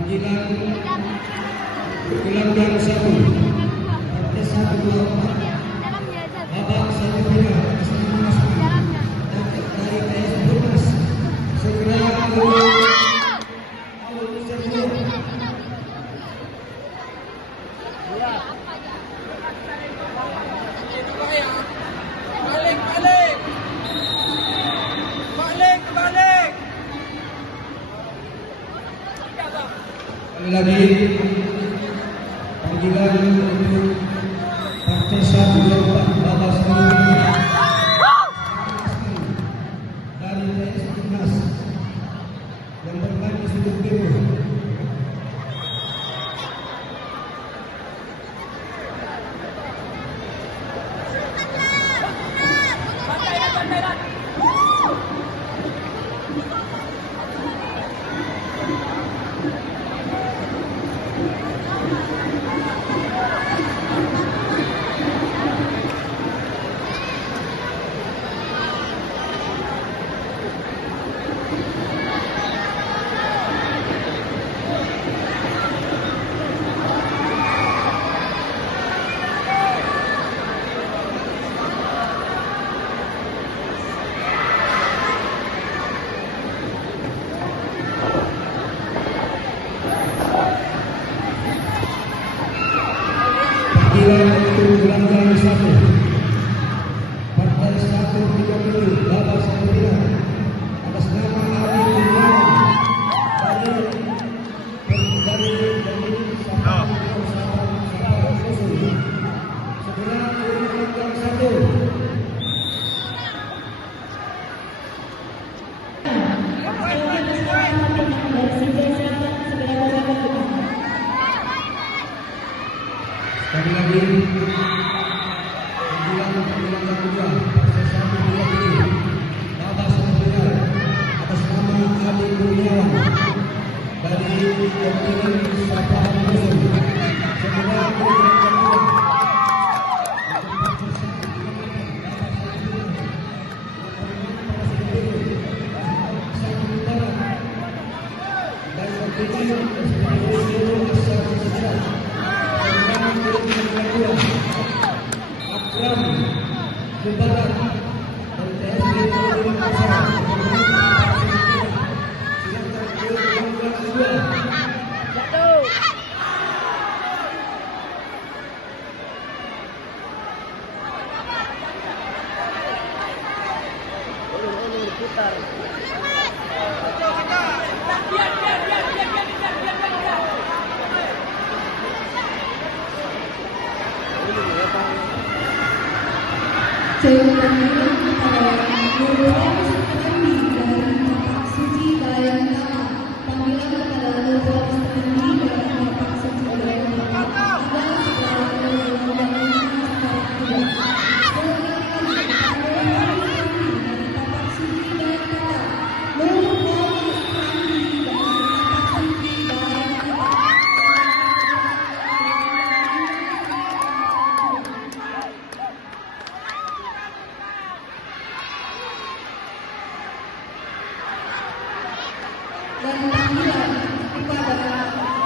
Panggilan Gelandang 1 Partai 124 Babak 1 final atas nama dari PS Bumas segera balik. Sekali lagi panggilan untuk Partai 124 Babak 1 dari PS Bumas yang bermain di sudut biru. Panggilan untuk Gelandang 1 Partai 130 Babak 1 final atas nama Ali Kurniawan dari segera Gelandang 1. Sekali lagi panggilan kedua Partai 127 Babak 1 final atas nama Ali Kurniawan dari Komitmen Sapahan Musuh segera Akram Mubarak dan TSB Kabupaten Pasar Putar. Dan panggilan kepada